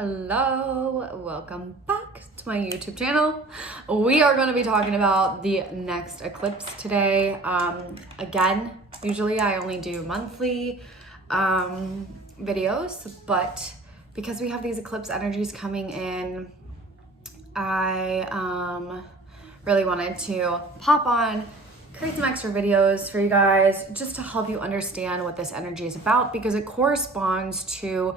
Hello, welcome back to my YouTube channel. We are going to be talking about the next eclipse today. Again, usually I only do monthly videos, but because we have these eclipse energies coming in, I really wanted to pop on, create some extra videos for you guys just to help you understand what this energy is about, because it corresponds to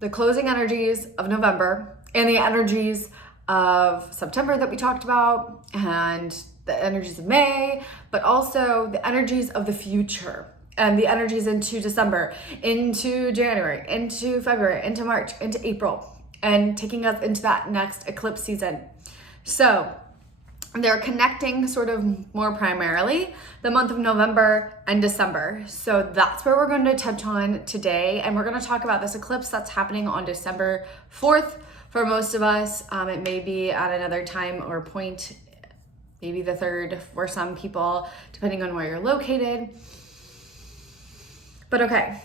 the closing energies of November and the energies of September that we talked about, and the energies of May, but also the energies of the future and the energies into December, into January, into February, into March, into April, and taking us into that next eclipse season. So they're connecting sort of more primarily the month of November and December. So that's where we're going to touch on today. And we're going to talk about this eclipse that's happening on December 4th. For most of us, it may be at another time or point, maybe the 3rd for some people, depending on where you're located. But okay.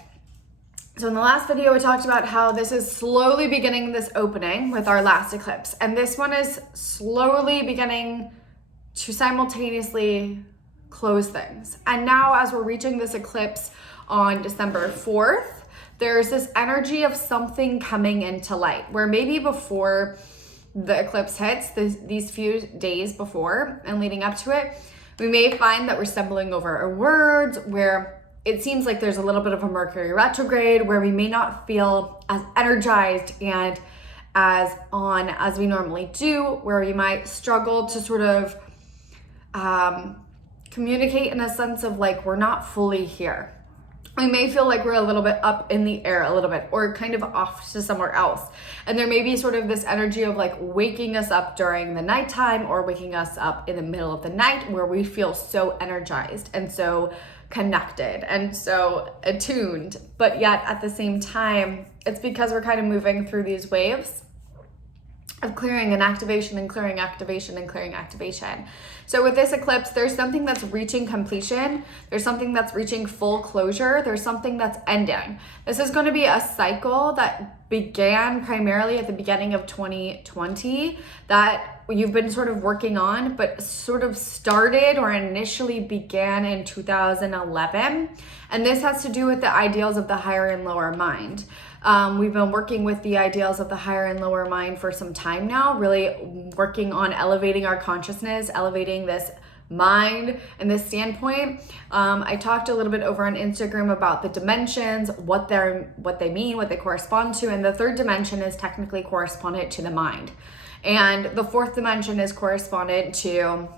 So in the last video, we talked about how this is slowly beginning this opening with our last eclipse. And this one is slowly beginning to simultaneously close things. And now as we're reaching this eclipse on December 4th, there's this energy of something coming into light, where maybe before the eclipse hits, these few days before and leading up to it, we may find that we're stumbling over our words, where it seems like there's a little bit of a Mercury retrograde, where we may not feel as energized and as on as we normally do, where we might struggle to sort of communicate in a sense of like we're not fully here. We may feel like we're a little bit up in the air a little bit, or kind of off to somewhere else. And there may be sort of this energy of like waking us up during the nighttime, or waking us up in the middle of the night, where we feel so energized and so connected and so attuned. But yet at the same time, it's because we're kind of moving through these waves of clearing and activation and clearing activation and clearing activation. So with this eclipse, there's something that's reaching completion. There's something that's reaching full closure. There's something that's ending. This is going to be a cycle that began primarily at the beginning of 2020 that you've been sort of working on, but sort of started or initially began in 2011. And this has to do with the ideals of the higher and lower mind. We've been working with the ideals of the higher and lower mind for some time now, really working on elevating our consciousness, elevating this mind and this standpoint. I talked a little bit over on Instagram about the dimensions, what they mean, what they correspond to, and the 3rd dimension is technically correspondent to the mind. And the 4th dimension is correspondent to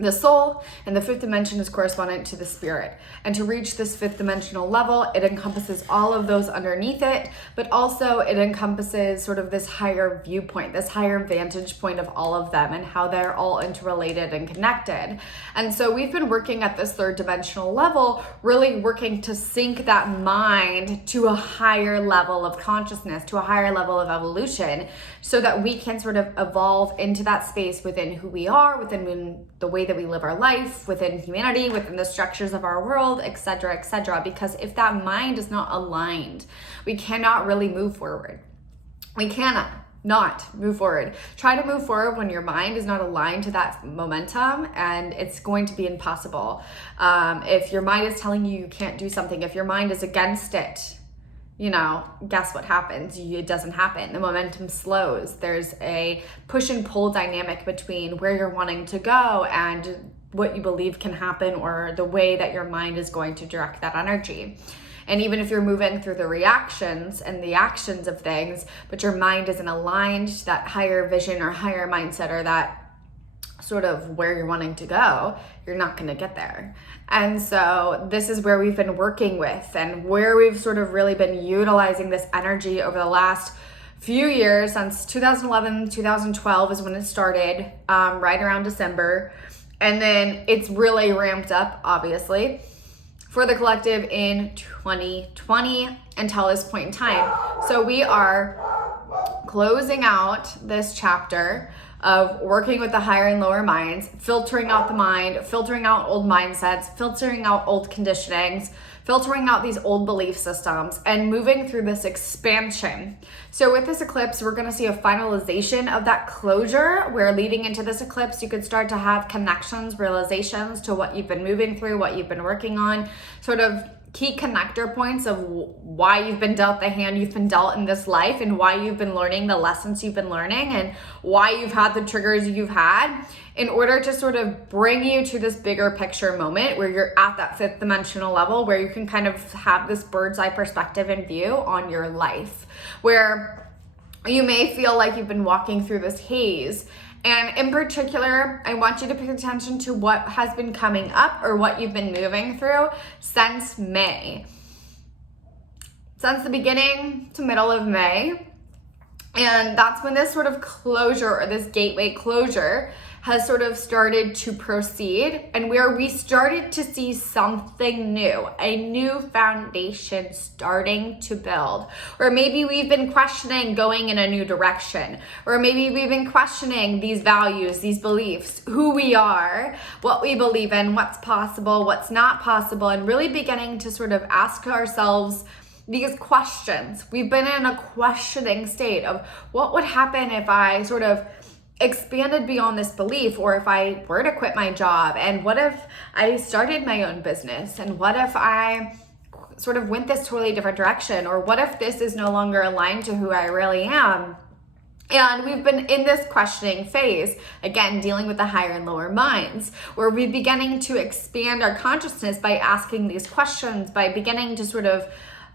the soul, and the 5th dimension is correspondent to the spirit. And to reach this 5th dimensional level, it encompasses all of those underneath it, but also it encompasses sort of this higher viewpoint, this higher vantage point of all of them and how they're all interrelated and connected. And so we've been working at this 3rd dimensional level, really working to sync that mind to a higher level of consciousness, to a higher level of evolution, so that we can sort of evolve into that space within who we are, within the way that we live our life, within humanity, within the structures of our world, etc., etc. Because if that mind is not aligned, we cannot really move forward. We cannot not move forward. Try to move forward when your mind is not aligned to that momentum, and it's going to be impossible. If your mind is telling you you can't do something, if your mind is against it, guess what happens? It doesn't happen. The momentum slows. There's a push and pull dynamic between where you're wanting to go and what you believe can happen, or the way that your mind is going to direct that energy. And even if you're moving through the reactions and the actions of things, but your mind isn't aligned to that higher vision or higher mindset, or that sort of where you're wanting to go, you're not going to get there. And so this is where we've been working with, and where we've sort of really been utilizing this energy over the last few years. Since 2011, 2012 is when it started, right around December. And then it's really ramped up, obviously, for the collective in 2020 until this point in time. So we are closing out this chapter of working with the higher and lower minds, filtering out the mind, filtering out old mindsets, filtering out old conditionings, filtering out these old belief systems, and moving through this expansion. So with this eclipse, we're going to see a finalization of that closure, where leading into this eclipse, you could start to have connections, realizations to what you've been moving through, what you've been working on, sort of key connector points of why you've been dealt the hand you've been dealt in this life, and why you've been learning the lessons you've been learning, and why you've had the triggers you've had, in order to sort of bring you to this bigger picture moment where you're at that fifth dimensional level, where you can kind of have this bird's eye perspective and view on your life, where you may feel like you've been walking through this haze. And in particular, I want you to pay attention to what has been coming up, or what you've been moving through since May. Since the beginning to middle of May. And that's when this sort of closure, or this gateway closure, has sort of started to proceed, and where we started to see something new, a new foundation starting to build. Or maybe we've been questioning going in a new direction, or maybe we've been questioning these values, these beliefs, who we are, what we believe in, what's possible, what's not possible, and really beginning to sort of ask ourselves these questions. We've been in a questioning state of what would happen if I sort of expanded beyond this belief, or if I were to quit my job, and what if I started my own business, and what if I sort of went this totally different direction, or what if this is no longer aligned to who I really am. And we've been in this questioning phase, again, dealing with the higher and lower minds, where we're beginning to expand our consciousness by asking these questions, by beginning to sort of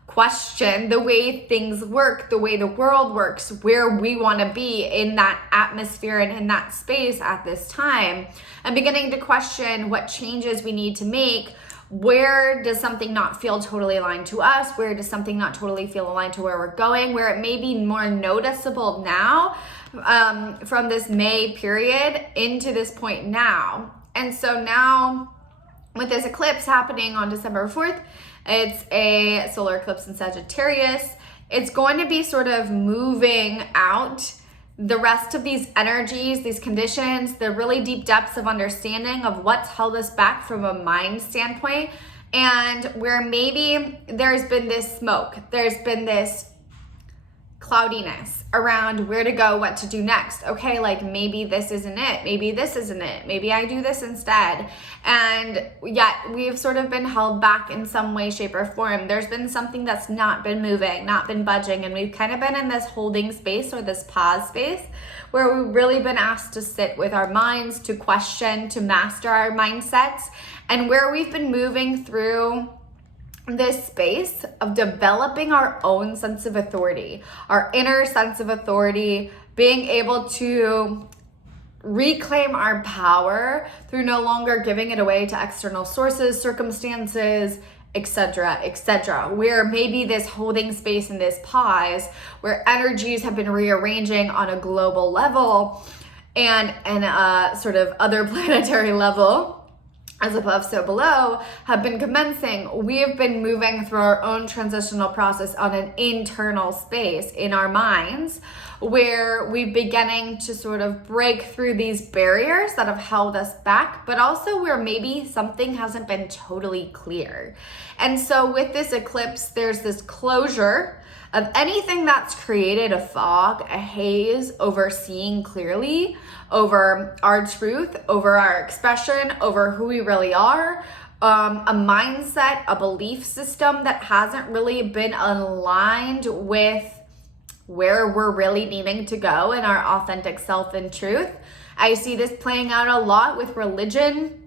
question the way things work, the way the world works, where we want to be in that atmosphere and in that space at this time, and beginning to question what changes we need to make. Where does something not feel totally aligned to us? Where does something not totally feel aligned to where we're going? Where it may be more noticeable now, from this May period into this point now. And so now, with this eclipse happening on December 4th, it's a solar eclipse in Sagittarius. It's going to be sort of moving out the rest of these energies, these conditions, the really deep depths of understanding of what's held us back from a mind standpoint, and where maybe there's been this smoke, there's been this cloudiness around where to go, what to do next. Okay, like maybe this isn't it. Maybe this isn't it. Maybe I do this instead. And yet we've sort of been held back in some way, shape, or form. There's been something that's not been moving, not been budging. And we've kind of been in this holding space, or this pause space, where we've really been asked to sit with our minds, to question, to master our mindsets, and where we've been moving through this space of developing our own sense of authority, our inner sense of authority, being able to reclaim our power through no longer giving it away to external sources, circumstances, etc., where maybe this holding space and this pause, where energies have been rearranging on a global level and a sort of other planetary level, as above, so below, have been commencing. We have been moving through our own transitional process on an internal space in our minds, where we're beginning to sort of break through these barriers that have held us back, but also where maybe something hasn't been totally clear. And so with this eclipse, there's this closure of anything that's created a fog, a haze over seeing clearly, over our truth, over our expression, over who we really are, a mindset, a belief system that hasn't really been aligned with where we're really needing to go in our authentic self and truth. I see this playing out a lot with religion,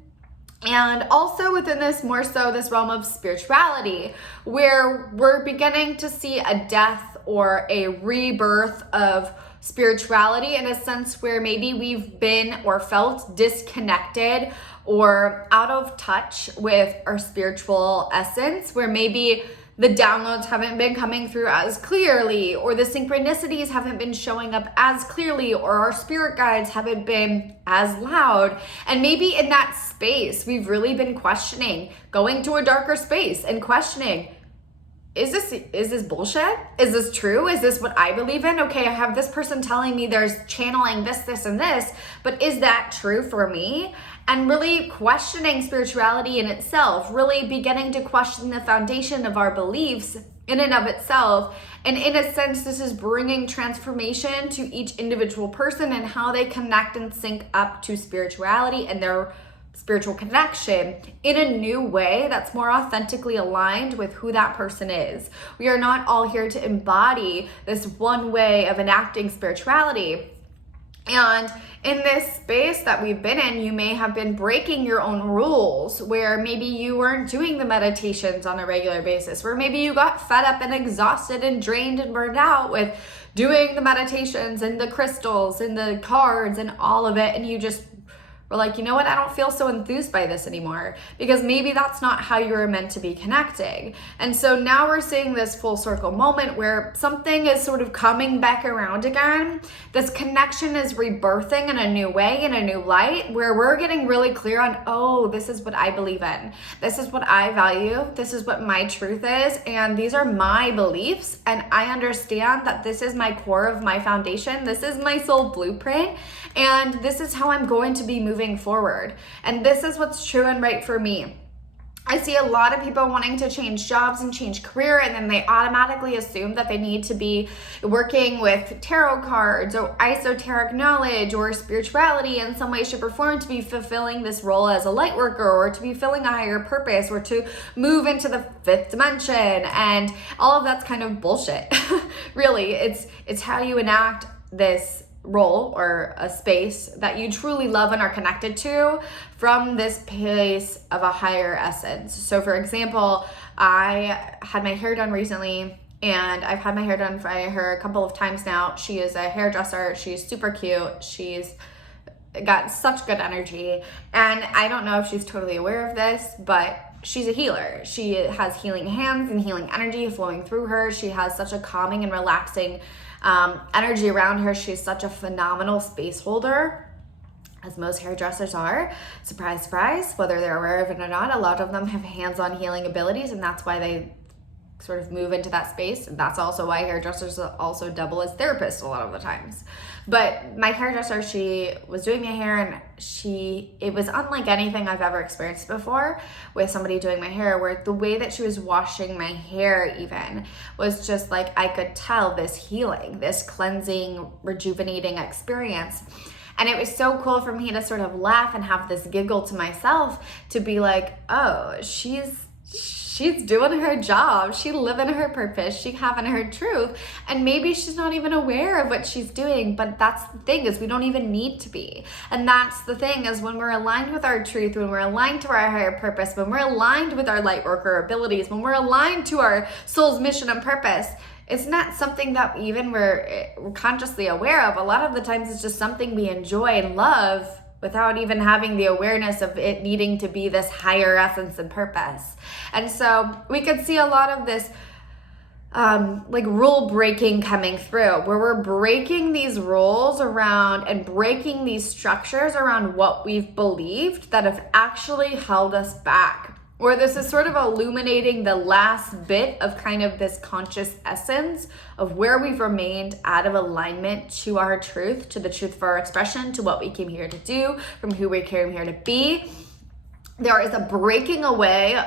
and also within this, more so this realm of spirituality, where we're beginning to see a death or a rebirth of spirituality, in a sense where maybe we've been or felt disconnected or out of touch with our spiritual essence, where maybe the downloads haven't been coming through as clearly, or the synchronicities haven't been showing up as clearly, or our spirit guides haven't been as loud. And maybe in that space, we've really been questioning, going to a darker space and questioning, is this bullshit? Is this true? Is this what I believe in? Okay, I have this person telling me there's channeling this, and this, but is that true for me? And really questioning spirituality in itself, really beginning to question the foundation of our beliefs in and of itself. And in a sense, this is bringing transformation to each individual person and how they connect and sync up to spirituality and their spiritual connection in a new way that's more authentically aligned with who that person is. We are not all here to embody this one way of enacting spirituality. And in this space that we've been in, you may have been breaking your own rules, where maybe you weren't doing the meditations on a regular basis, where maybe you got fed up and exhausted and drained and burned out with doing the meditations and the crystals and the cards and all of it, and you just were like, you know what, I don't feel so enthused by this anymore, because maybe that's not how you were meant to be connecting. And so now we're seeing this full circle moment where something is sort of coming back around again. This connection is rebirthing in a new way, in a new light, where we're getting really clear on, oh, this is what I believe in. This is what I value. This is what my truth is. And these are my beliefs. And I understand that this is my core of my foundation. This is my soul blueprint. And this is how I'm going to be moving forward. And this is what's true and right for me. I see a lot of people wanting to change jobs and change career, and then they automatically assume that they need to be working with tarot cards or esoteric knowledge or spirituality in some way, shape, or form to be fulfilling this role as a light worker, or to be filling a higher purpose, or to move into the fifth dimension. And all of that's kind of bullshit. Really, it's how you enact this role or a space that you truly love and are connected to from this place of a higher essence. So for example, I had my hair done recently, and I've had my hair done by her a couple of times now. She is a hairdresser. She's super cute. She's got such good energy. And I don't know if she's totally aware of this, but she's a healer. She has healing hands and healing energy flowing through her. She has such a calming and relaxing energy around her. She's such a phenomenal space holder, as most hairdressers are. Surprise, surprise, whether they're aware of it or not, a lot of them have hands-on healing abilities, and that's why they sort of move into that space. And that's also why hairdressers also double as therapists a lot of the times. But my hairdresser, she was doing my hair, and it was unlike anything I've ever experienced before with somebody doing my hair, where the way that she was washing my hair even was just like, I could tell this healing, this cleansing, rejuvenating experience. And it was so cool for me to sort of laugh and have this giggle to myself, to be like, oh, she's doing her job. She living her purpose. She having her truth. And maybe she's not even aware of what she's doing, but that's the thing, is we don't even need to be. And that's the thing, is when we're aligned with our truth, when we're aligned to our higher purpose, when we're aligned with our light worker abilities, when we're aligned to our soul's mission and purpose, it's not something that even we're consciously aware of. A lot of the times it's just something we enjoy and love, without even having the awareness of it needing to be this higher essence and purpose. And so we could see a lot of this like rule breaking coming through, where we're breaking these rules around and breaking these structures around what we've believed that have actually held us back. Or this is sort of illuminating the last bit of kind of this conscious essence of where we've remained out of alignment to our truth, to the truth of our expression, to what we came here to do, from who we came here to be. There is a breaking away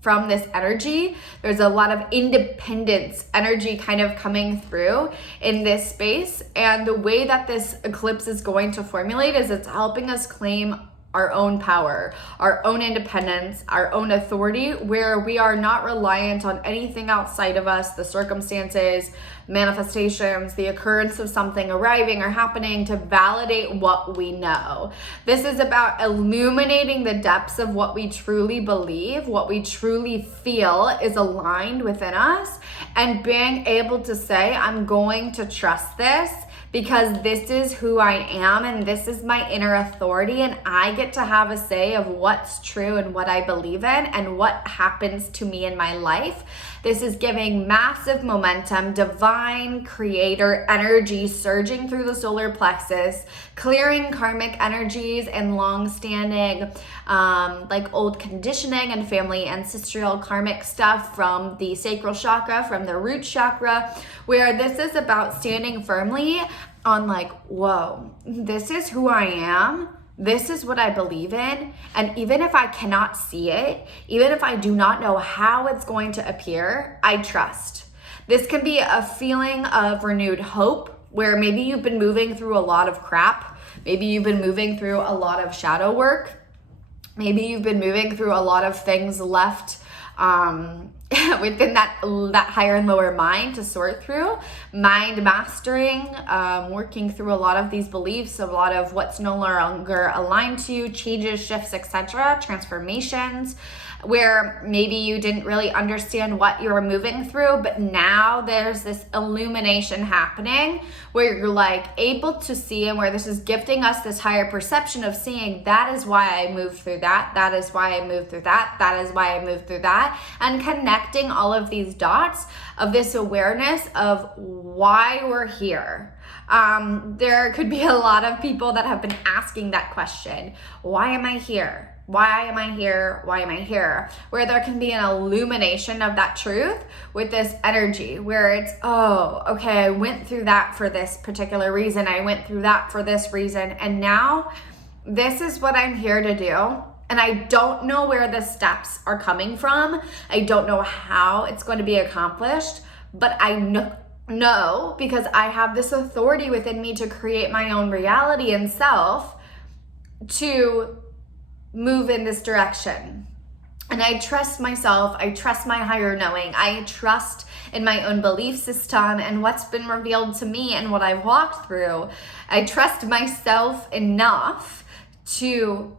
from this energy. There's a lot of independence energy kind of coming through in this space. And the way that this eclipse is going to formulate is it's helping us claim our own power, our own independence, our own authority, where we are not reliant on anything outside of us, the circumstances, manifestations, the occurrence of something arriving or happening to validate what we know. This is about illuminating the depths of what we truly believe, what we truly feel is aligned within us, and being able to say, I'm going to trust this. because this is who I am and this is my inner authority, and I get to have a say of what's true and what I believe in and what happens to me in my life. This is giving massive momentum, divine creator energy surging through the solar plexus, clearing karmic energies and long-standing like old conditioning and family ancestral karmic stuff from the sacral chakra, from the root chakra, where this is about standing firmly on like, whoa, this is who I am. This is what I believe in. And even if I cannot see it, even if I do not know how it's going to appear, I trust. This can be a feeling of renewed hope, where maybe you've been moving through a lot of crap. Maybe you've been moving through a lot of shadow work. Maybe you've been moving through a lot of things left within that higher and lower mind to sort through, mind mastering, working through a lot of these beliefs, a lot of what's no longer aligned to you, changes, shifts, etc., transformations, where maybe you didn't really understand what you were moving through, but now there's this illumination happening where you're like able to see, and where this is gifting us this higher perception of seeing, that is why I moved through that, that is why I moved through that, that is why I moved through that, and connecting all of these dots of this awareness of why we're here. There could be a lot of people that have been asking that question, why am I here? Why am I here? Why am I here? Where there can be an illumination of that truth with this energy where it's, oh, okay, I went through that for this particular reason. I went through that for this reason. And now this is what I'm here to do. And I don't know where the steps are coming from. I don't know how it's going to be accomplished, but I know because I have this authority within me to create my own reality and self to move in this direction. And I trust myself, I trust my higher knowing, I trust in my own belief system and what's been revealed to me and what I've walked through. I trust myself enough to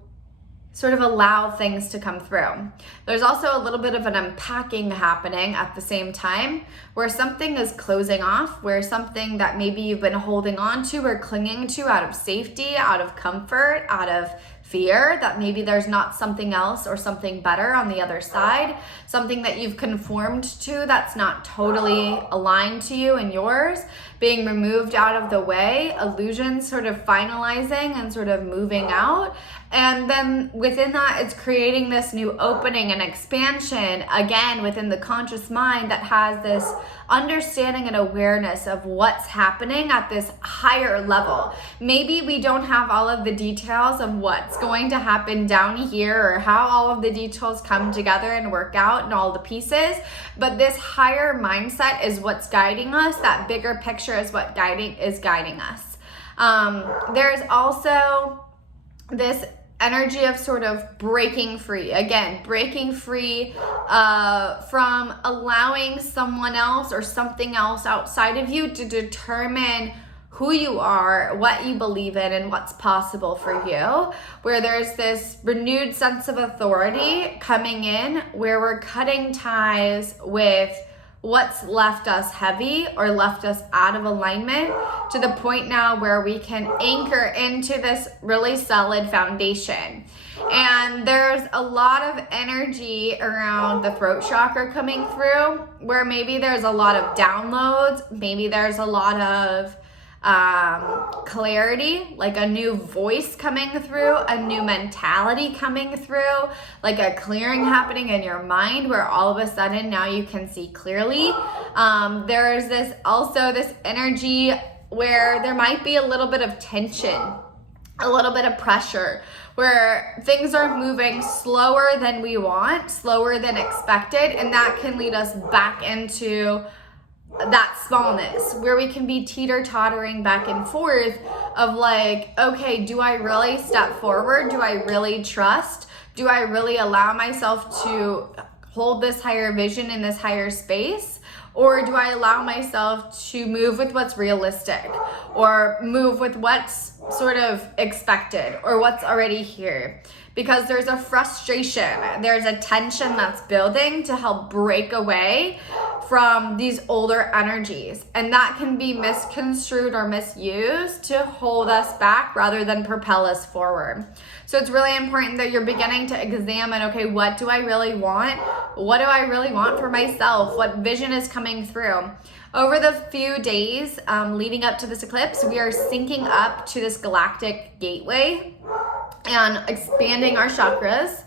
sort of allow things to come through. There's also a little bit of an unpacking happening at the same time, where something is closing off, where something that maybe you've been holding on to or clinging to out of safety, out of comfort, out of fear, that maybe there's not something else or something better on the other side, something that you've conformed to that's not totally aligned to you and yours, being removed out of the way, illusions sort of finalizing and sort of moving out. And then within that, it's creating this new opening and expansion, again, within the conscious mind that has this understanding and awareness of what's happening at this higher level. Maybe we don't have all of the details of what's going to happen down here or how all of the details come together and work out and all the pieces, but this higher mindset is what's guiding us. That bigger picture is what is guiding us. There's also this energy of sort of breaking free. Again, breaking free from allowing someone else or something else outside of you to determine who you are, what you believe in, and what's possible for you. Where there's this renewed sense of authority coming in, where we're cutting ties with what's left us heavy or left us out of alignment, to the point now where we can anchor into this really solid foundation. And there's a lot of energy around the throat chakra coming through, where maybe there's a lot of downloads, maybe there's a lot of clarity, like a new voice coming through, a new mentality coming through, like a clearing happening in your mind where all of a sudden now you can see clearly. There's this energy where there might be a little bit of tension, a little bit of pressure, where things are moving slower than we want, slower than expected, and that can lead us back into that smallness, where we can be teeter-tottering back and forth of like, okay, do I really step forward? Do I really trust? Do I really allow myself to hold this higher vision in this higher space? Or do I allow myself to move with what's realistic, or move with what's sort of expected or what's already here, because there's a frustration, there's a tension that's building to help break away from these older energies, and that can be misconstrued or misused to hold us back rather than propel us forward. So it's really important that you're beginning to examine, okay, what do I really want? What do I really want for myself? What vision is coming through? Over the few days leading up to this eclipse, we are syncing up to this galactic gateway and expanding our chakras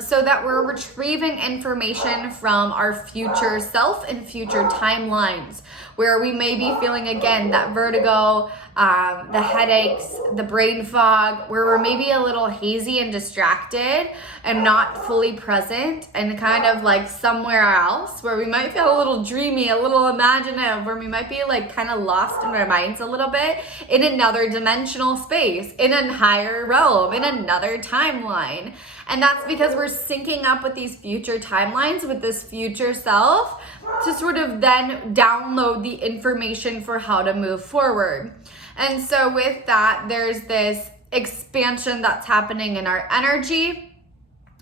so that we're retrieving information from our future self and future timelines, where we may be feeling, again, that vertigo, the headaches, the brain fog, where we're maybe a little hazy and distracted and not fully present and kind of like somewhere else, where we might feel a little dreamy, a little imaginative, where we might be like kind of lost in our minds a little bit in another dimensional space, in a higher realm, in another timeline. And that's because we're syncing up with these future timelines, with this future self, to sort of then download the information for how to move forward. And so with that, there's this expansion that's happening in our energy,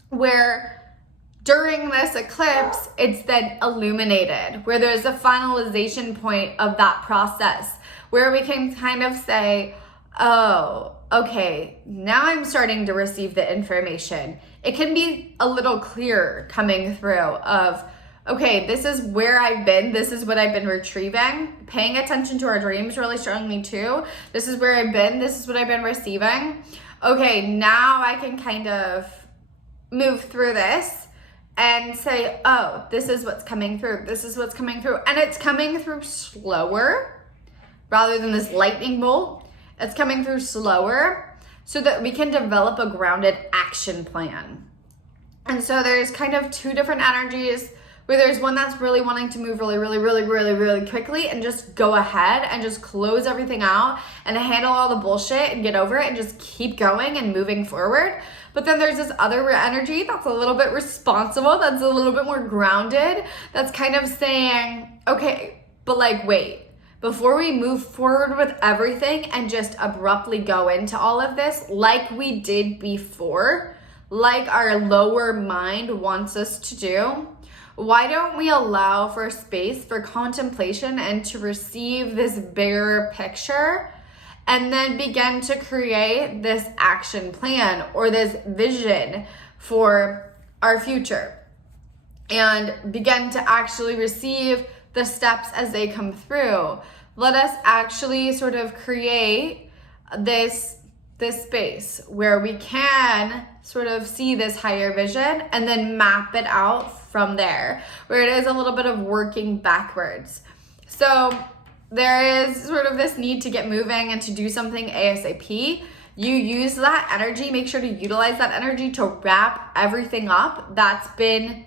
where during this eclipse, it's then illuminated, where there's a finalization point of that process, where we can kind of say, oh, okay, now I'm starting to receive the information. It can be a little clearer coming through of, okay, this is where I've been. This is what I've been retrieving. Paying attention to our dreams really strongly too. This is where I've been. This is what I've been receiving. Okay, now I can kind of move through this and say, oh, this is what's coming through. This is what's coming through. And it's coming through slower rather than this lightning bolt. It's coming through slower so that we can develop a grounded action plan. And so there's kind of two different energies, where there's one that's really wanting to move really quickly and just go ahead and just close everything out and handle all the bullshit and get over it and just keep going and moving forward. But then there's this other energy that's a little bit responsible, that's a little bit more grounded, that's kind of saying, okay, but like, wait. Before we move forward with everything and just abruptly go into all of this, like we did before, like our lower mind wants us to do, why don't we allow for space for contemplation and to receive this bigger picture, and then begin to create this action plan or this vision for our future, and begin to actually receive the steps as they come through. Let us actually sort of create this space where we can sort of see this higher vision and then map it out from there, where it is a little bit of working backwards. So there is sort of this need to get moving and to do something ASAP. You use that energy, make sure to utilize that energy to wrap everything up that's been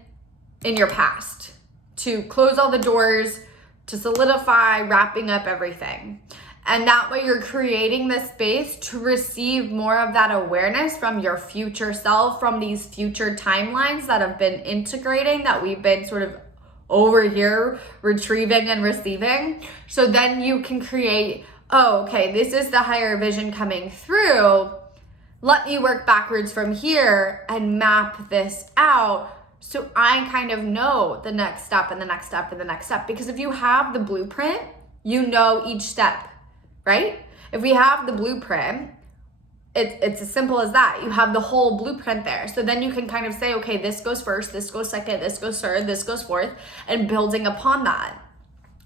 in your past, to close all the doors, to solidify, wrapping up everything. And that way you're creating the space to receive more of that awareness from your future self, from these future timelines that have been integrating, that we've been sort of over here retrieving and receiving. So then you can create, oh, okay, this is the higher vision coming through. Let me work backwards from here and map this out, so I kind of know the next step and the next step and the next step. Because if you have the blueprint, you know each step, right? If we have the blueprint, it's as simple as that. You have the whole blueprint there. So then you can kind of say, okay, this goes first, this goes second, this goes third, this goes fourth, and building upon that.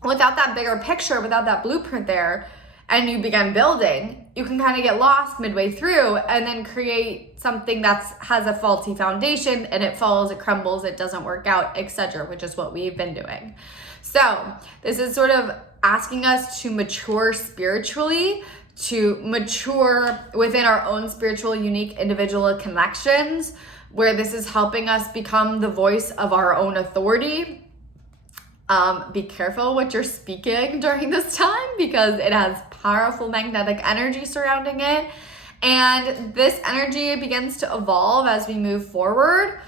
Without that bigger picture, without that blueprint there, and you begin building, you can kind of get lost midway through and then create something that has a faulty foundation, and it falls, it crumbles, it doesn't work out, etc., which is what we've been doing. So this is sort of asking us to mature spiritually, to mature within our own spiritual, unique, individual connections, where this is helping us become the voice of our own authority. Be careful what you're speaking during this time, because it has powerful magnetic energy surrounding it. And this energy begins to evolve as we move forward.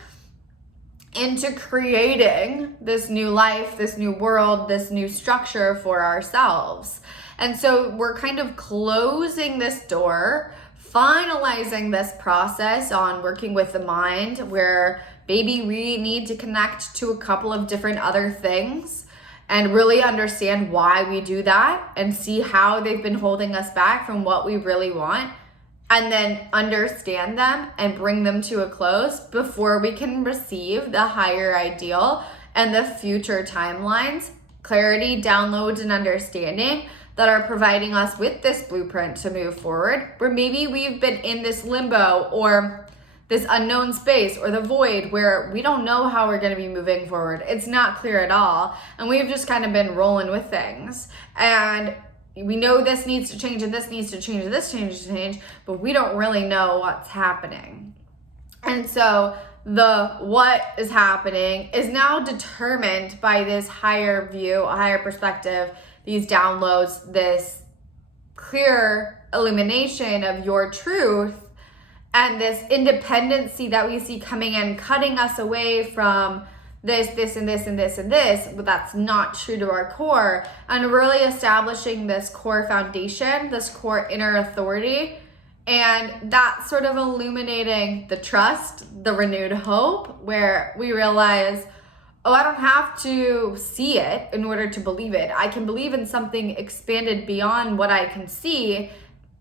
into creating this new life, this new world, this new structure for ourselves. And so we're kind of closing this door, finalizing this process on working with the mind, where maybe we need to connect to a couple of different other things and really understand why we do that and see how they've been holding us back from what we really want, and then understand them and bring them to a close before we can receive the higher ideal and the future timelines, clarity, downloads, and understanding that are providing us with this blueprint to move forward, where maybe we've been in this limbo or this unknown space or the void where we don't know how we're going to be moving forward. It's not clear at all. And we've just kind of been rolling with things. And we know this needs to change and this needs to change and this needs to change, but we don't really know what's happening. And so the what is happening is now determined by this higher view, a higher perspective, these downloads, this clear illumination of your truth, and this independency that we see coming in, cutting us away from this, and this, but that's not true to our core, and really establishing this core foundation, this core inner authority, and that's sort of illuminating the trust, the renewed hope, where we realize, oh, I don't have to see it in order to believe it. I can believe in something expanded beyond what I can see,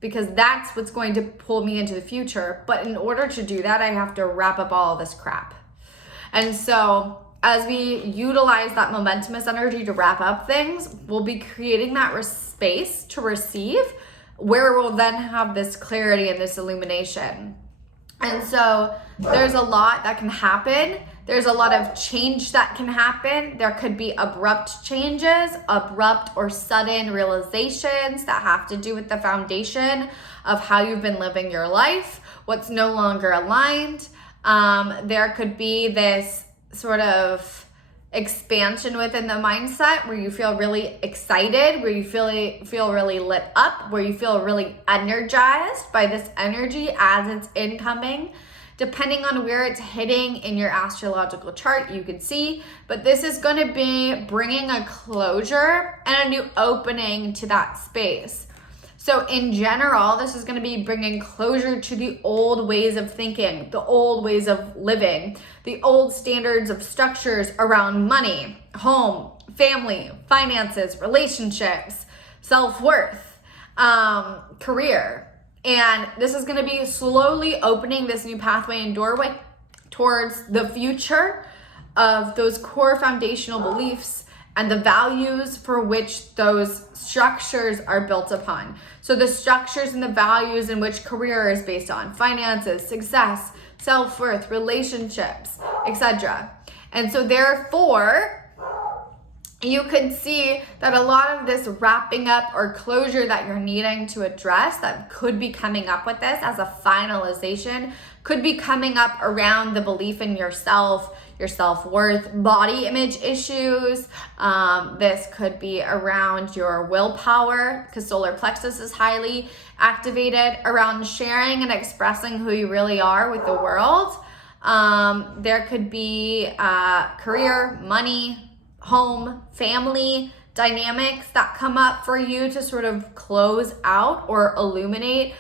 because that's what's going to pull me into the future. But in order to do that, I have to wrap up all of this crap. And so as we utilize that momentumous energy to wrap up things, we'll be creating that space to receive, where we'll then have this clarity and this illumination. And so there's a lot that can happen. There's a lot of change that can happen. There could be abrupt changes, abrupt or sudden realizations that have to do with the foundation of how you've been living your life, what's no longer aligned. There could be this sort of expansion within the mindset where you feel really excited, where you feel really lit up, where you feel really energized by this energy as it's incoming. Depending on where it's hitting in your astrological chart, you can see, but this is going to be bringing a closure and a new opening to that space. So in general, this is going to be bringing closure to the old ways of thinking, the old ways of living, the old standards of structures around money, home, family, finances, relationships, self-worth, career. And this is going to be slowly opening this new pathway and doorway towards the future of those core foundational beliefs and the values for which those structures are built upon. So the structures and the values in which career is based on, finances, success, self-worth, relationships, etc. And so therefore, you could see that a lot of this wrapping up or closure that you're needing to address that could be coming up with this as a finalization could be coming up around the belief in yourself, your self-worth, body image issues. This could be around your willpower, because solar plexus is highly activated, around sharing and expressing who you really are with the world. There could be career, money, home, family dynamics that come up for you to sort of close out or illuminate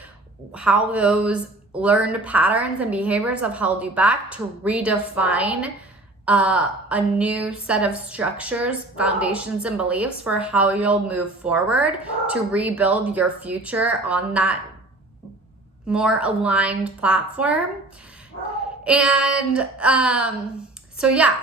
how those learned patterns and behaviors have held you back, to redefine a new set of structures, foundations, and beliefs for how you'll move forward to rebuild your future on that more aligned platform. And so yeah,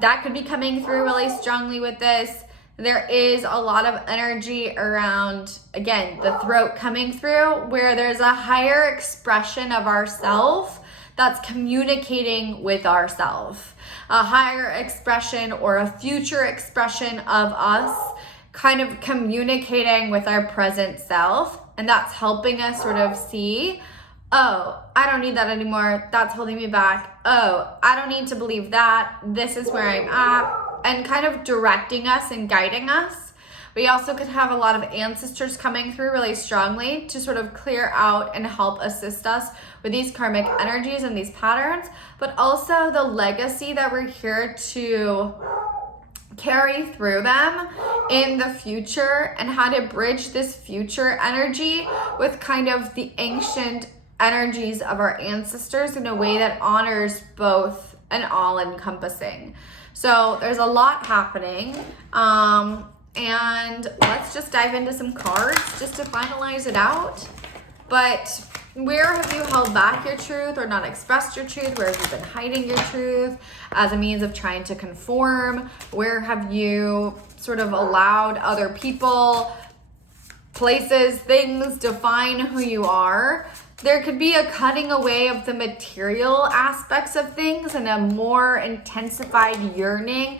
that could be coming through really strongly with this. There is a lot of energy around, again, the throat coming through, where there's a higher expression of ourself that's communicating with ourself. A higher expression or a future expression of us kind of communicating with our present self. And that's helping us sort of see, oh, I don't need that anymore. That's holding me back. Oh, I don't need to believe that. This is where I'm at. And kind of directing us and guiding us We also could have a lot of ancestors coming through really strongly to sort of clear out and help assist us with these karmic energies and these patterns, but also the legacy that we're here to carry through them in the future, and how to bridge this future energy with kind of the ancient energies of our ancestors in a way that honors both and all-encompassing. So there's a lot happening, and let's just dive into some cards just to finalize it out. But where have you held back your truth or not expressed your truth? Where have you been hiding your truth as a means of trying to conform? Where have you sort of allowed other people, places, things define who you are? There could be a cutting away of the material aspects of things and a more intensified yearning,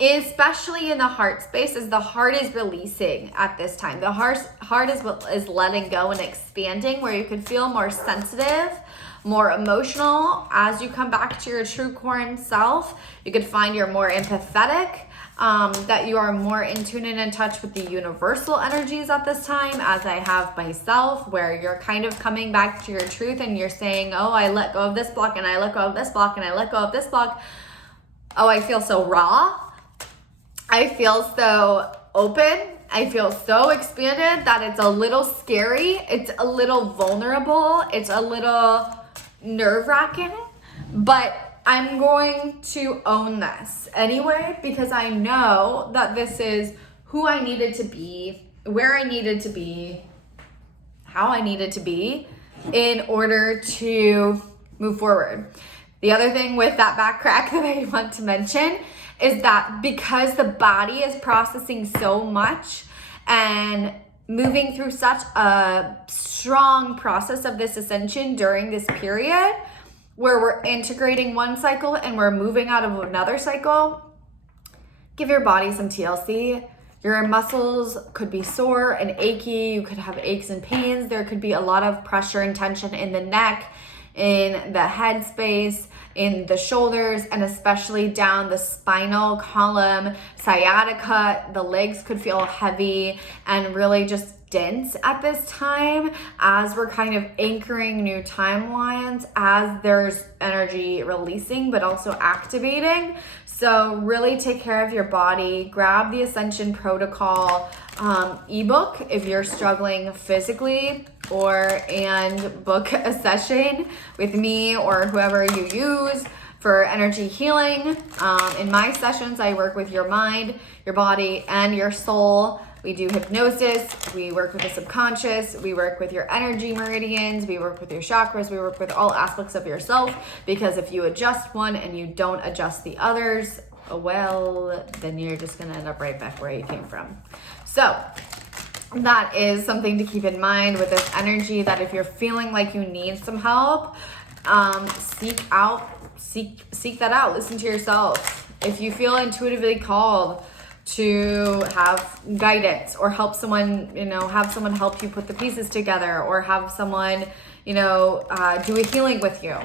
especially in the heart space, as the heart is releasing at this time. The heart is letting go and expanding, where you could feel more sensitive, more emotional as you come back to your true core and self. You could find you're more empathetic, that you are more in tune and in touch with the universal energies at this time, as I have myself, where you're kind of coming back to your truth and you're saying, oh, I let go of this block, and I let go of this block, and I let go of this block. Oh, I feel so raw. I feel so open. I feel so expanded that it's a little scary. It's a little vulnerable. It's a little nerve-wracking, but I'm going to own this anyway, because I know that this is who I needed to be, where I needed to be, how I needed to be in order to move forward. The other thing with that back crack that I want to mention is that because the body is processing so much and moving through such a strong process of this ascension during this period, where we're integrating one cycle and we're moving out of another cycle, give your body some TLC. Your muscles could be sore and achy. You could have aches and pains. There could be a lot of pressure and tension in the neck, in the head space, in the shoulders, and especially down the spinal column, sciatica. The legs could feel heavy and really just dense at this time, as we're kind of anchoring new timelines, as there's energy releasing but also activating. So really take care of your body. Grab the Ascension Protocol ebook if you're struggling physically, and book a session with me or whoever you use for energy healing. In my sessions, I work with your mind, your body, and your soul. We do hypnosis, we work with the subconscious, we work with your energy meridians, we work with your chakras, we work with all aspects of yourself, because if you adjust one and you don't adjust the others, well, then you're just gonna end up right back where you came from. So that is something to keep in mind with this energy, that if you're feeling like you need some help, seek that out, listen to yourself. If you feel intuitively called to have guidance or help someone, have someone help you put the pieces together, or have someone, do a healing with you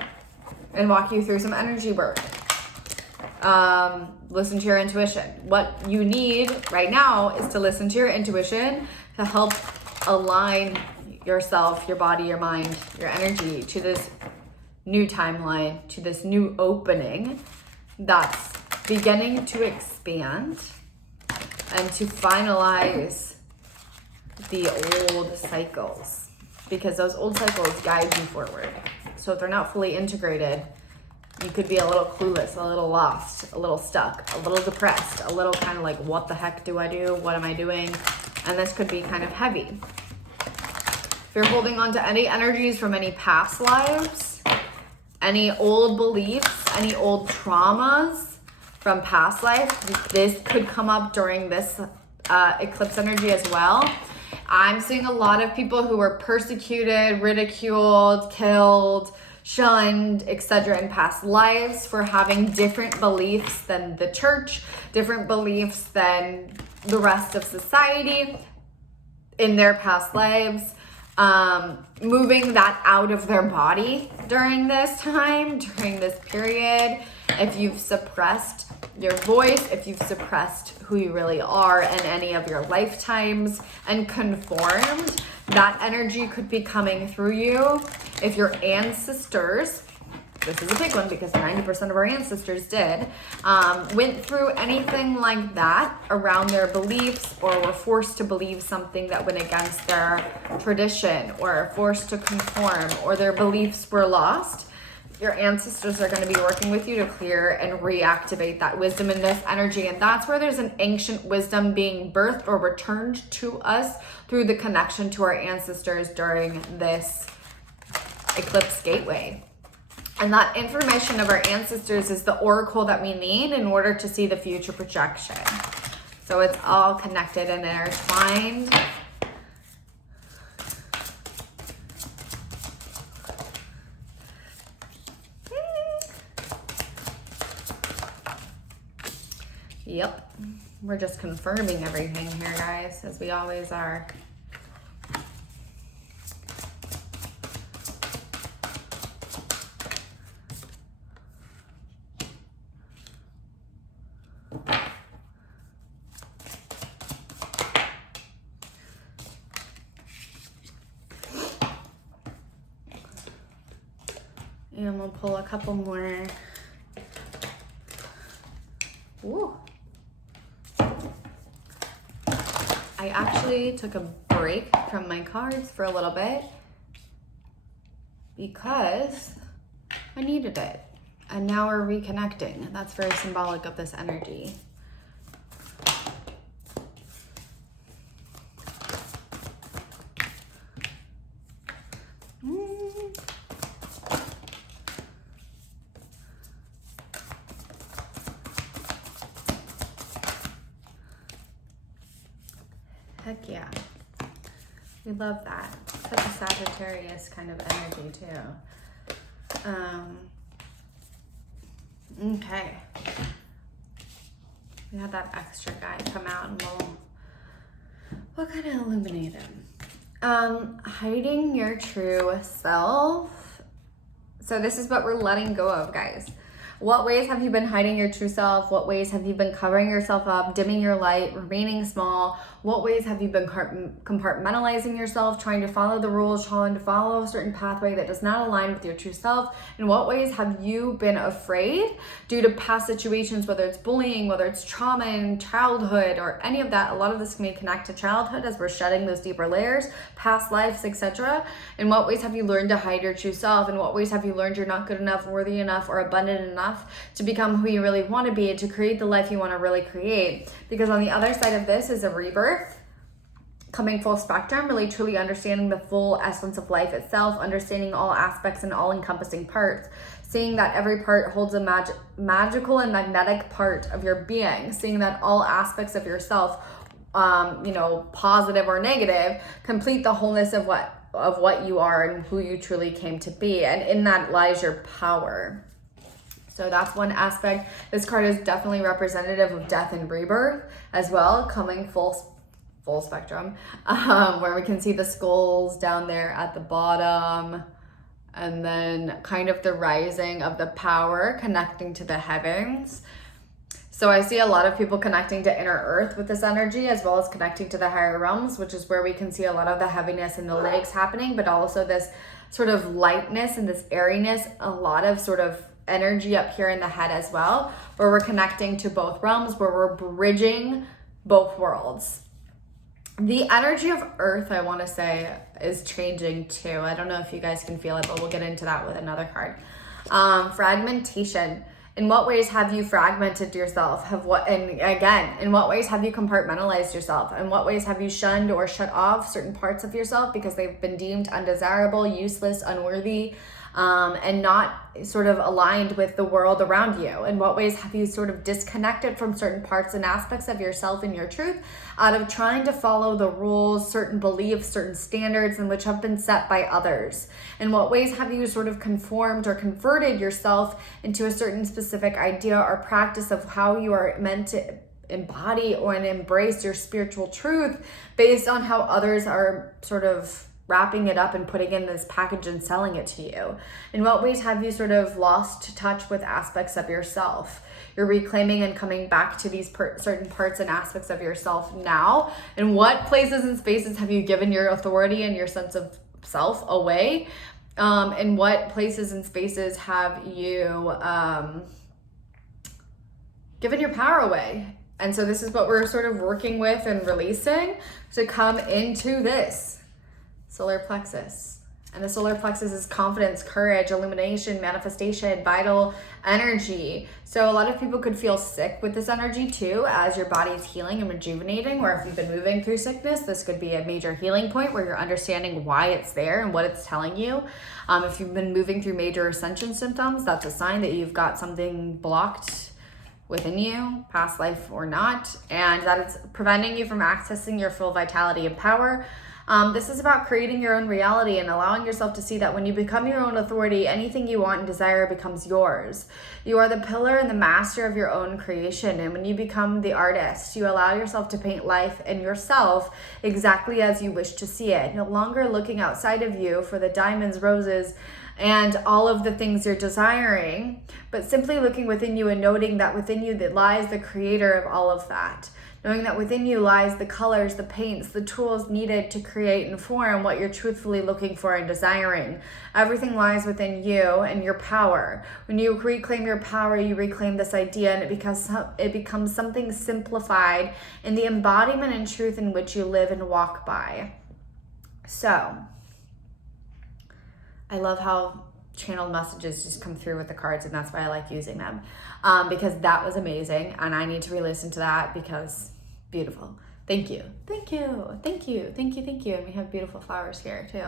and walk you through some energy work. Listen to your intuition. What you need right now is to listen to your intuition to help align yourself, your body, your mind, your energy to this new timeline, to this new opening that's beginning to expand, and to finalize the old cycles, because those old cycles guide you forward. So if they're not fully integrated, you could be a little clueless, a little lost, a little stuck, a little depressed, a little kind of like, what the heck do I do? What am I doing? And this could be kind of heavy. If you're holding on to any energies from any past lives, any old beliefs, any old traumas from past life, this could come up during this eclipse energy as well. I'm seeing a lot of people who were persecuted, ridiculed, killed, shunned, etc. in past lives for having different beliefs than the church, different beliefs than the rest of society in their past lives. Moving that out of their body during this time, during this period, If you've suppressed your voice, if you've suppressed who you really are in any of your lifetimes and conformed, that energy could be coming through you. If your ancestors, this is a big one because 90% of our ancestors did, went through anything like that around their beliefs, or were forced to believe something that went against their tradition, or forced to conform, or their beliefs were lost, your ancestors are going to be working with you to clear and reactivate that wisdom in this energy. And that's where there's an ancient wisdom being birthed or returned to us through the connection to our ancestors during this eclipse gateway. And that information of our ancestors is the oracle that we need in order to see the future projection. So it's all connected and intertwined. Yep, we're just confirming everything here, guys, as we always are. And we'll pull a couple more. Ooh. I actually took a break from my cards for a little bit because I needed it. And now we're reconnecting. And that's very symbolic of this energy. Heck yeah. We love that. Such a Sagittarius kind of energy too. Okay. We had that extra guy come out and we'll kind of illuminate him. Hiding your true self. So this is what we're letting go of, guys. What ways have you been hiding your true self? What ways have you been covering yourself up, dimming your light, remaining small? What ways have you been compartmentalizing yourself, trying to follow the rules, trying to follow a certain pathway that does not align with your true self? In what ways have you been afraid due to past situations, whether it's bullying, whether it's trauma in childhood, or any of that? A lot of this may connect to childhood as we're shedding those deeper layers, past lives, etc. In what ways have you learned to hide your true self? In what ways have you learned you're not good enough, worthy enough, or abundant enough to become who you really want to be and to create the life you want to really create? Because on the other side of this is a rebirth, coming full spectrum, really truly understanding the full essence of life itself, understanding all aspects and all encompassing parts, seeing that every part holds a magical and magnetic part of your being, seeing that all aspects of yourself, positive or negative, complete the wholeness of what you are and who you truly came to be. And in that lies your power. So that's one aspect. This card is definitely representative of death and rebirth as well, coming full spectrum, where we can see the skulls down there at the bottom, and then kind of the rising of the power connecting to the heavens. So I see a lot of people connecting to inner earth with this energy, as well as connecting to the higher realms, which is where we can see a lot of the heaviness in the legs happening, but also this sort of lightness and this airiness, a lot of sort of energy up here in the head as well, where we're connecting to both realms, where we're bridging both worlds. The energy of earth, I want to say, is changing too. I don't know if you guys can feel it, but we'll get into that with another card. Fragmentation. In what ways have you fragmented yourself? In what ways have you compartmentalized yourself? In what ways have you shunned or shut off certain parts of yourself because they've been deemed undesirable, useless, unworthy, and not sort of aligned with the world around you? In what ways have you sort of disconnected from certain parts and aspects of yourself and your truth out of trying to follow the rules, certain beliefs, certain standards in which have been set by others? In what ways have you sort of conformed or converted yourself into a certain specific idea or practice of how you are meant to embody or embrace your spiritual truth based on how others are sort of wrapping it up and putting it in this package and selling it to you? In what ways have you sort of lost touch with aspects of yourself? You're reclaiming and coming back to these certain parts and aspects of yourself now. In what places and spaces have you given your authority and your sense of self away? In what places and spaces have you given your power away? And so this is what we're sort of working with and releasing to come into this solar plexus. And the solar plexus is confidence, courage, illumination, manifestation, vital energy. So a lot of people could feel sick with this energy too, as your body is healing and rejuvenating, or if you've been moving through sickness, this could be a major healing point where you're understanding why it's there and what it's telling you. If you've been moving through major ascension symptoms, that's a sign that you've got something blocked within you, past life or not, and that it's preventing you from accessing your full vitality and power. This is about creating your own reality and allowing yourself to see that when you become your own authority, anything you want and desire becomes yours. You are the pillar and the master of your own creation. And when you become the artist, you allow yourself to paint life and yourself exactly as you wish to see it. No longer looking outside of you for the diamonds, roses, and all of the things you're desiring, but simply looking within you and noting that within you that lies the creator of all of that. Knowing that within you lies the colors, the paints, the tools needed to create and form what you're truthfully looking for and desiring. Everything lies within you and your power. When you reclaim your power, you reclaim this idea, and it becomes something simplified in the embodiment and truth in which you live and walk by. So, I love how channeled messages just come through with the cards, and that's why I like using them, because that was amazing, and I need to re-listen to that because beautiful. Thank you. Thank you. Thank you. Thank you. Thank you. And we have beautiful flowers here too.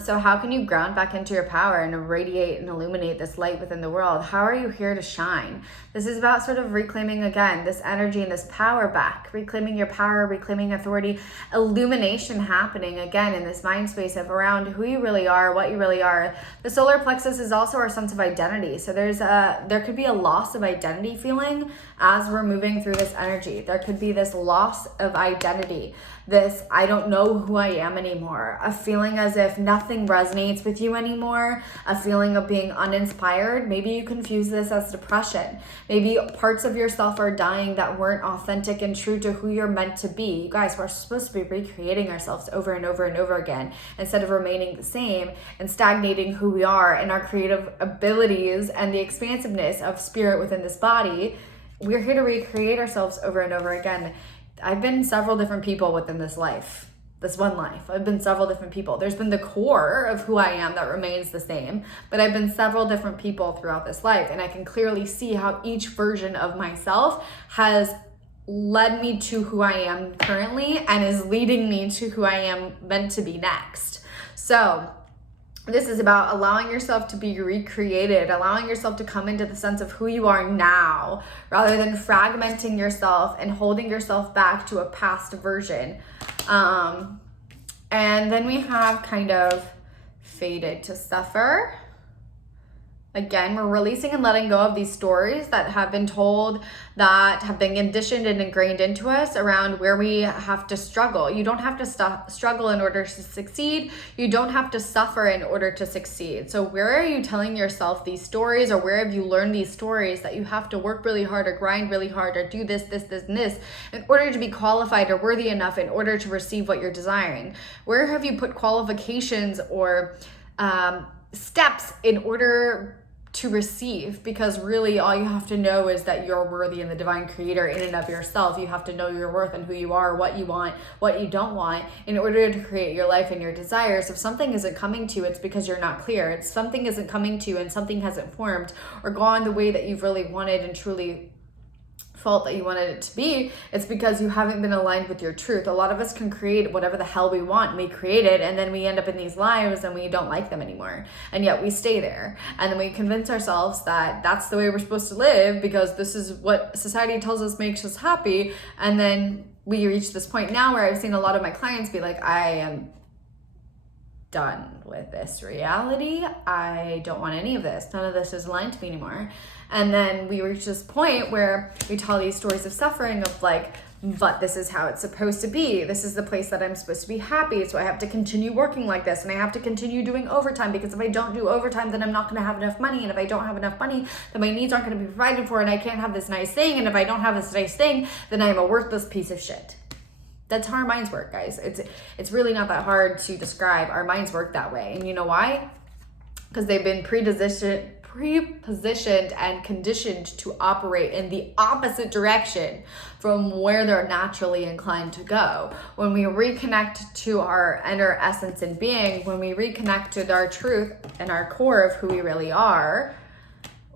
So how can you ground back into your power and radiate and illuminate this light within the world? How are you here to shine? This is about sort of reclaiming again this energy and this power back, reclaiming your power, reclaiming authority, illumination happening again in this mind space of around who you really are, what you really are. The solar plexus is also our sense of identity. So there could be a loss of identity feeling as we're moving through this energy. There could be this loss of identity, this I don't know who I am anymore, a feeling as if nothing resonates with you anymore, a feeling of being uninspired. Maybe you confuse this as depression. Maybe parts of yourself are dying that weren't authentic and true to who you're meant to be. You guys, we're supposed to be recreating ourselves over and over and over again instead of remaining the same and stagnating who we are and our creative abilities and the expansiveness of spirit within this body. We're here to recreate ourselves over and over again. I've been several different people within this life, this one life. I've been several different people. There's been the core of who I am that remains the same, but I've been several different people throughout this life, and I can clearly see how each version of myself has led me to who I am currently and is leading me to who I am meant to be next. So this is about allowing yourself to be recreated, allowing yourself to come into the sense of who you are now, rather than fragmenting yourself and holding yourself back to a past version. And then we have kind of fated to suffer. Again, we're releasing and letting go of these stories that have been told, that have been conditioned and ingrained into us around where we have to struggle. You don't have to struggle in order to succeed. You don't have to suffer in order to succeed. So where are you telling yourself these stories, or where have you learned these stories that you have to work really hard or grind really hard or do this, and this in order to be qualified or worthy enough in order to receive what you're desiring? Where have you put qualifications or steps in order to receive? Because really all you have to know is that you're worthy in the divine creator in and of yourself. You have to know your worth and who you are, what you want, what you don't want in order to create your life and your desires. If something isn't coming to you, it's because you're not clear. If something isn't coming to you and something hasn't formed or gone the way that you've really wanted and truly felt that you wanted it to be, it's because you haven't been aligned with your truth. A lot of us can create whatever the hell we want, and we create it, and then we end up in these lives and we don't like them anymore, and yet we stay there, and then we convince ourselves that that's the way we're supposed to live because this is what society tells us makes us happy. And then we reach this point now where I've seen a lot of my clients be like, I am done with this reality. I don't want any of this. None of this is aligned to me anymore. And then we reach this point where we tell these stories of suffering of like but this is how it's supposed to be. This is the place that I'm supposed to be happy. So I have to continue working like this, and I have to continue doing overtime, because if I don't do overtime, then I'm not going to have enough money. And if I don't have enough money, then my needs aren't going to be provided for, and I can't have this nice thing. And if I don't have this nice thing, then I'm a worthless piece of shit. That's how our minds work, guys. It's really not that hard to describe. Our minds work that way. And you know why? Because they've been prepositioned and conditioned to operate in the opposite direction from where they're naturally inclined to go. When we reconnect to our inner essence and being, when we reconnect to our truth and our core of who we really are,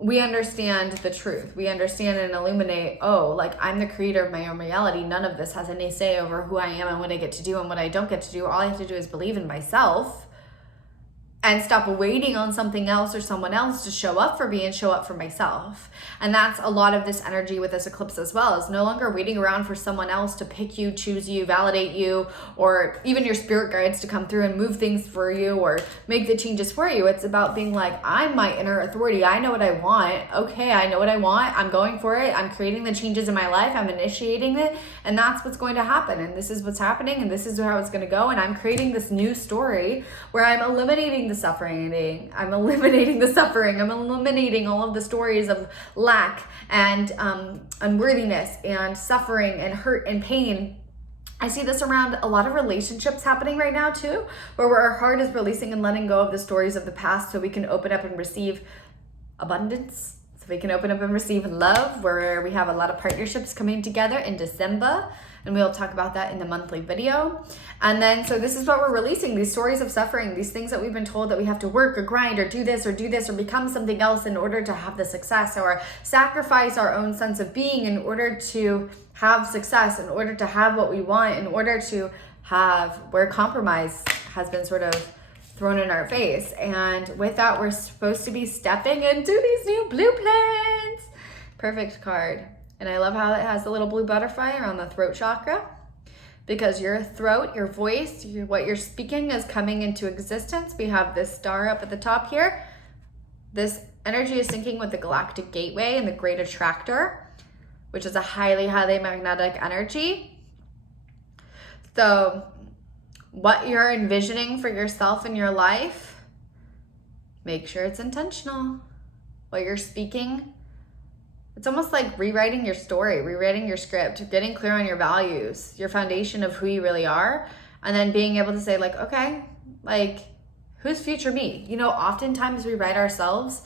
we understand the truth. We understand and illuminate, oh, like, I'm the creator of my own reality. None of this has any say over who I am and what I get to do and what I don't get to do. All I have to do is believe in myself and stop waiting on something else or someone else to show up for me and show up for myself. And that's a lot of this energy with this eclipse as well, is no longer waiting around for someone else to pick you, choose you, validate you, or even your spirit guides to come through and move things for you or make the changes for you. It's about being like, I'm my inner authority. I know what I want. Okay, I know what I want. I'm going for it. I'm creating the changes in my life. I'm initiating it. And that's what's going to happen. And this is what's happening. And this is how it's going to go. And I'm creating this new story where I'm eliminating the suffering. I'm eliminating the suffering. I'm eliminating all of the stories of lack and unworthiness and suffering and hurt and pain. I see this around a lot of relationships happening right now too, where our heart is releasing and letting go of the stories of the past so we can open up and receive abundance. So we can open up and receive love, where we have a lot of partnerships coming together in December. And we'll talk about that in the monthly video. And then, so this is what we're releasing, these stories of suffering, these things that we've been told that we have to work or grind or do this or become something else in order to have the success, or sacrifice our own sense of being in order to have success, in order to have what we want, in order to have, where compromise has been sort of thrown in our face. And with that, we're supposed to be stepping into these new blueprints. Perfect card. And I love how it has a little blue butterfly around the throat chakra, because your throat, your voice, what you're speaking is coming into existence. We have this star up at the top here. This energy is syncing with the galactic gateway and the great attractor, which is a highly, highly magnetic energy. So what you're envisioning for yourself in your life, make sure it's intentional. What you're speaking, it's almost like rewriting your story, rewriting your script, getting clear on your values, your foundation of who you really are, and then being able to say, like, okay, like, who's future me? You know, oftentimes we write ourselves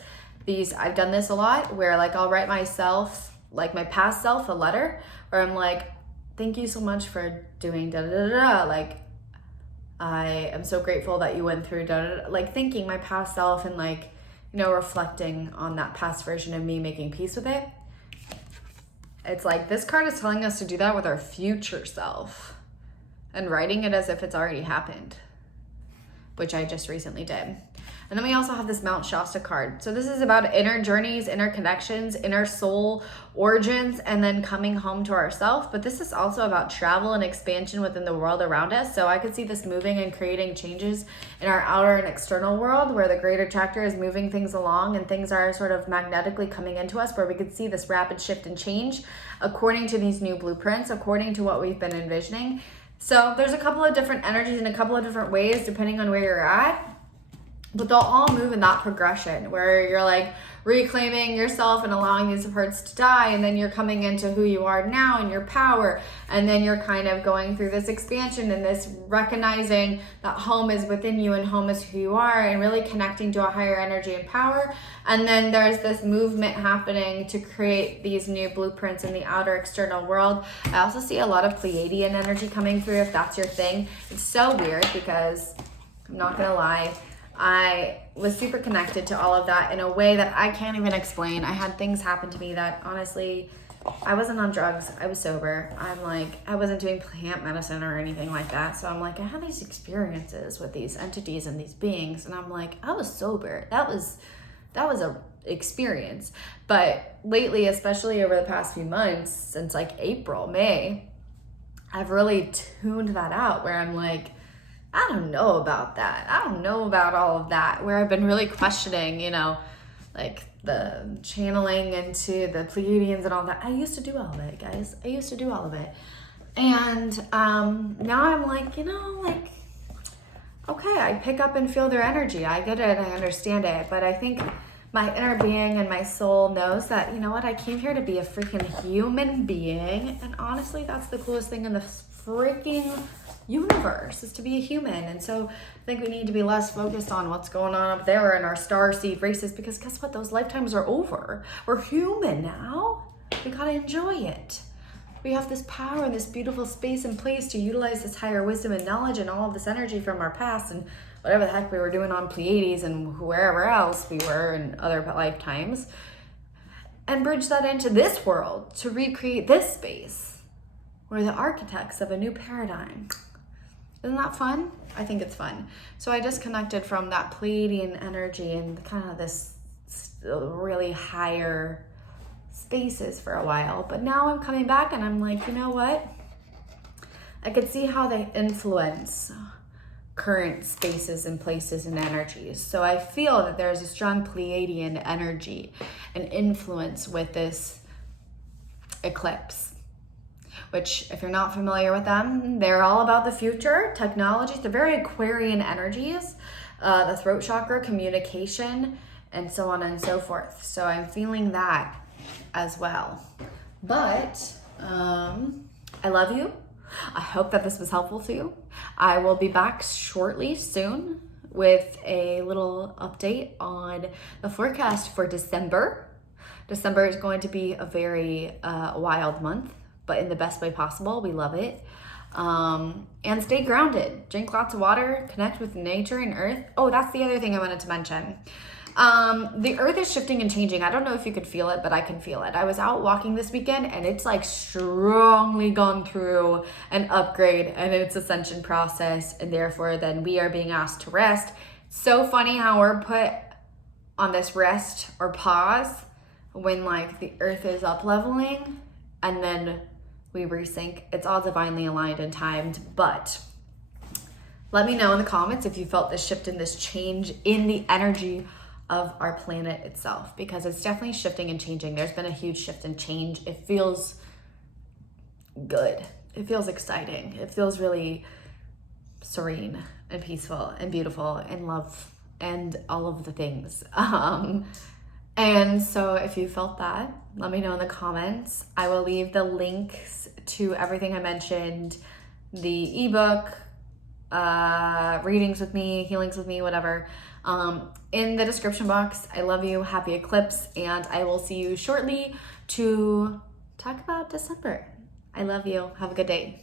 I've done this a lot, where like I'll write myself, like my past self, a letter where I'm like, thank you so much for doing da da da da. Like, I am so grateful that you went through da da da. Like, thanking my past self and, like, you know, reflecting on that past version of me, making peace with it. It's like this card is telling us to do that with our future self and writing it as if it's already happened, which I just recently did. And then we also have this Mount Shasta card. So this is about inner journeys, inner connections, inner soul origins, and then coming home to ourselves. But this is also about travel and expansion within the world around us. So I could see this moving and creating changes in our outer and external world, where the greater chapter is moving things along and things are sort of magnetically coming into us, where we could see this rapid shift and change according to these new blueprints, according to what we've been envisioning. So there's a couple of different energies in a couple of different ways, depending on where you're at. But they'll all move in that progression, where you're like reclaiming yourself and allowing these parts to die, and then you're coming into who you are now and your power, and then you're kind of going through this expansion and this recognizing that home is within you and home is who you are, and really connecting to a higher energy and power. And then there's this movement happening to create these new blueprints in the outer external world. I also see a lot of Pleiadian energy coming through, if that's your thing. It's so weird, because I'm not gonna lie, I was super connected to all of that in a way that I can't even explain. I had things happen to me that, honestly, I wasn't on drugs. I was sober. I wasn't doing plant medicine or anything like that. So I'm like, I had these experiences with these entities and these beings, and I'm like, I was sober. That was a experience. But lately, especially over the past few months, since like April, May, I've really tuned that out, where I'm like, I don't know about that. I don't know about all of that, where I've been really questioning, you know, like the channeling into the Pleiadians and all that. I used to do all of it, guys. I used to do all of it. And now I'm like, okay, I pick up and feel their energy. I get it, I understand it. But I think my inner being and my soul knows that, you know what, I came here to be a freaking human being. And honestly, that's the coolest thing in the freaking universe, is to be a human. And so I think we need to be less focused on what's going on up there in our starseed races, because guess what? Those lifetimes are over. We're human now. We gotta enjoy it. We have this power and this beautiful space and place to utilize this higher wisdom and knowledge and all of this energy from our past and whatever the heck we were doing on Pleiades and wherever else we were in other lifetimes, and bridge that into this world to recreate this space. We're the architects of a new paradigm. Isn't that fun? I think it's fun. So I disconnected from that Pleiadian energy and kind of this really higher spaces for a while, but now I'm coming back and I'm like, you know what? I could see how they influence current spaces and places and energies. So I feel that there's a strong Pleiadian energy and influence with this eclipse, which, if you're not familiar with them, they're all about the future, technologies. They're very Aquarian energies, the throat chakra, communication, and so on and so forth. So I'm feeling that as well. But I love you. I hope that this was helpful to you. I will be back shortly soon with a little update on the forecast for December. December is going to be a very wild month, but in the best way possible. We love it. And stay grounded. Drink lots of water. Connect with nature and earth. Oh, that's the other thing I wanted to mention. The earth is shifting and changing. I don't know if you could feel it, but I can feel it. I was out walking this weekend and it's like strongly gone through an upgrade and its ascension process, and therefore then we are being asked to rest. So funny how we're put on this rest or pause when like the earth is up leveling and then we resync. It's all divinely aligned and timed, but let me know in the comments if you felt this shift and this change in the energy of our planet itself, because it's definitely shifting and changing. There's been a huge shift and change. It feels good. It feels exciting. It feels really serene and peaceful and beautiful and love and all of the things. And so if you felt that, let me know in the comments. I will leave the links to everything I mentioned, the ebook, readings with me, healings with me, whatever, in the description box. I love you. Happy eclipse. And I will see you shortly to talk about December. I love you. Have a good day.